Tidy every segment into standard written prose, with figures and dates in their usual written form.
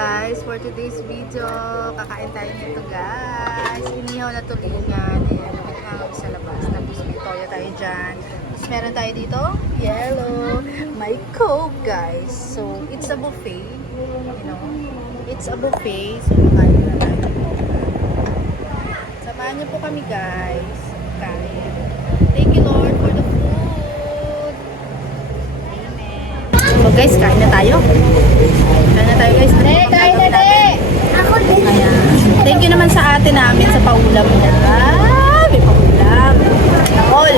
guys, for today's video, kakain tayo nito guys. Inihaw na tulingan. Ayan, nabit nga kami sa labas. Tapos may toyo tayo dyan. Tapos meron tayo dito, yellow. May Coke guys. So, it's a buffet. You know, it's a buffet. So, kakain na tayo. Samahan niyo po kami guys. Kain. Thank you Lord for the food. Amen. So guys, kain na tayo. Kain na tayo guys. Kain na tayo. Ako din. Thank you naman sa ate namin sa paulam niya. May paulam. All.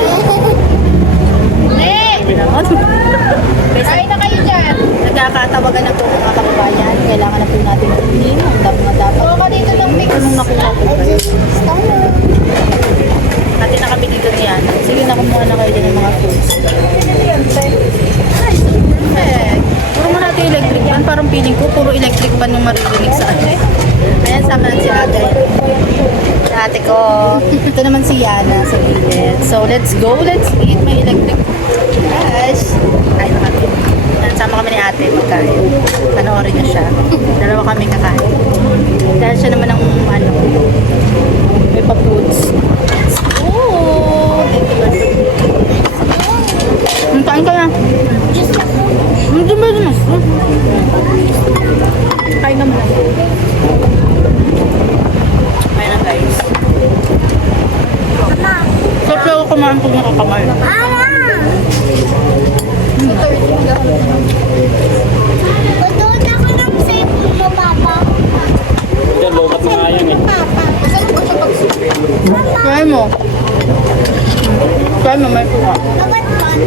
Kain na kayo dyan. Nagkakatawagan na po mga kababayan. Kailangan na po natin kunin. Ang dapat. Oo ka dito ng mix. Anong nakuha po kayo? Hati na kami dito niyan. Sige na, kumuha na kayo din ng mga foods. Nice. Perfect. Puro mo natin electric pan. Parang feeling ko, puro electric pan yung maririnig sa ate. Ayan, sa akin si ate. Sa ate ko. Ito naman si Yana sa gilid. So, let's go. Let's eat. May electric. Yes. Kain na kami. Sama kami ni ate magkain. Panoorin niyo siya. Dalawa kami kakain. Dahil siya naman ang ano, may pa-foods. Oh, thank you Lord. Kain ka na. Hindi ba mas? Kain naman. Kain na guys. Kasi ako kumain pag nakakamain. Patuon ako ng cellphone mo, Papa. Yan, lobat na nga yan eh. Papa. Saan ko siya pag-super? Try mo. Try mo, may puka. Dapat man.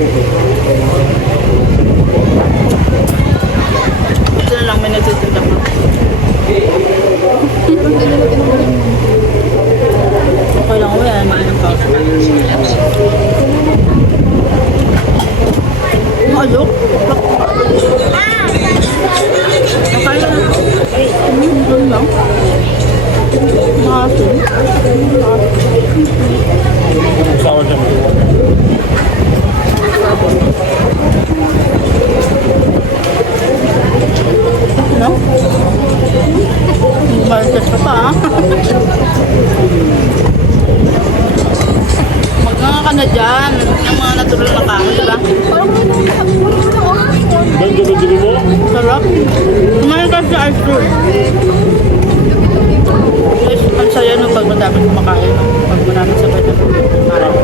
Ito na lang, may nagtitinda ko. Okay lang ko yan, mainang ka. Ayok. Okay lang. Doon lang. Maasin. Sour siya mo. No? Market ka pa ah. Magkanga ka na dyan. Yung mga natural na kahoy, diba? Ba't dulo-dulo mo? Sarap. Kumain ka sa ice cream. Yes, ang saya nung pag madami kumakain. Pag marami sabay na parang.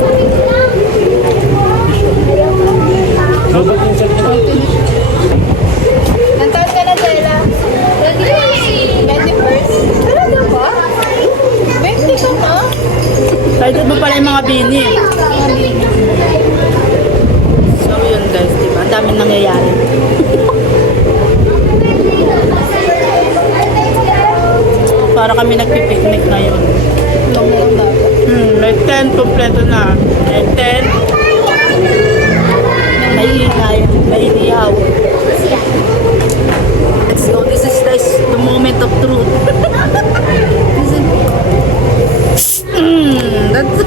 Lobat yung sa dito. Nantaon ka na, Zela? 21st? Talaga ba? 20 ka na? Kahit mo pala yung mga bini. So yun guys, diba? Ang daming nangyayari. Para kami nagpipiknik ngayon. May tent kompleto na. May tent. May ingay. May inihaw. Let's go. This is the moment of truth. That's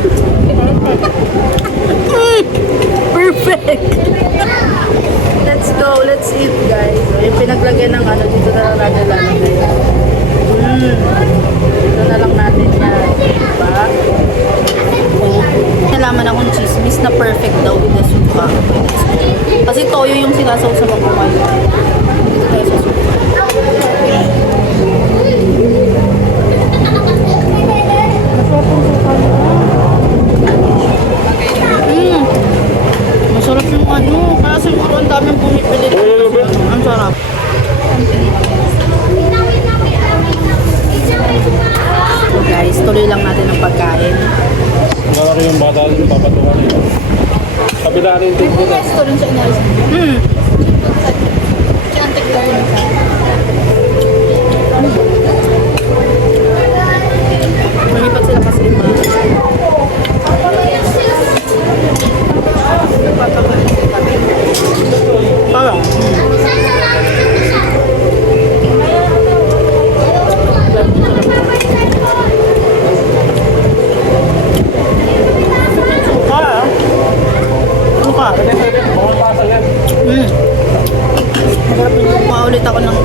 perfect. Let's go. Let's eat guys. So, yung pinaglagyan ng ano dito na lang guys. Ito na lang natin yan. Diba? Oh, nalaman akong chismis na perfect daw with the suka. Kasi toyo yung sinasawsawan ko ngayon. Dito tayo sa suka. Masarap yung ano. Kaya siguro ang daming bumibili. Ang sarap. So guys, tuloy lang natin ang pagkain. Malaki yung bata yung papatukan nila. Kabila rin din dito. Ito rin siya inalis. Chantik ka rin siya. Malipat sila kasi yung mga parang Masarap yung paulit ako ng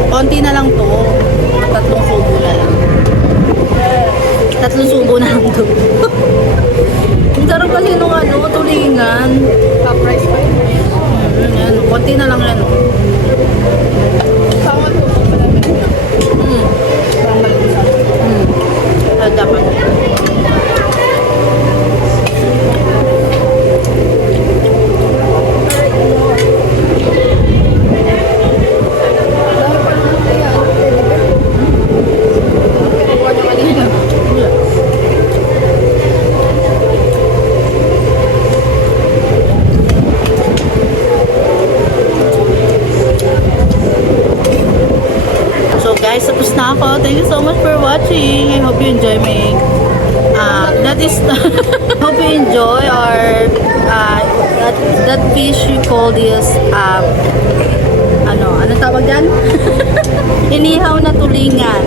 tapos na ako. Thank you so much for watching. I hope you enjoy my hope you enjoy our that fish we call this ano tawag yan? Inihaw na tulingan.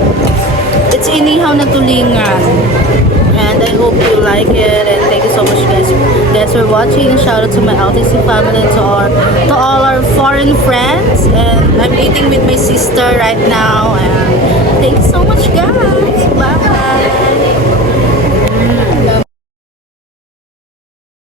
It's inihaw na tulingan. And I hope you like it, and thank you so much guys for watching. Shout out to my LTC family and to all our foreign friends. And I'm eating with my sister right now, and thank you so much guys.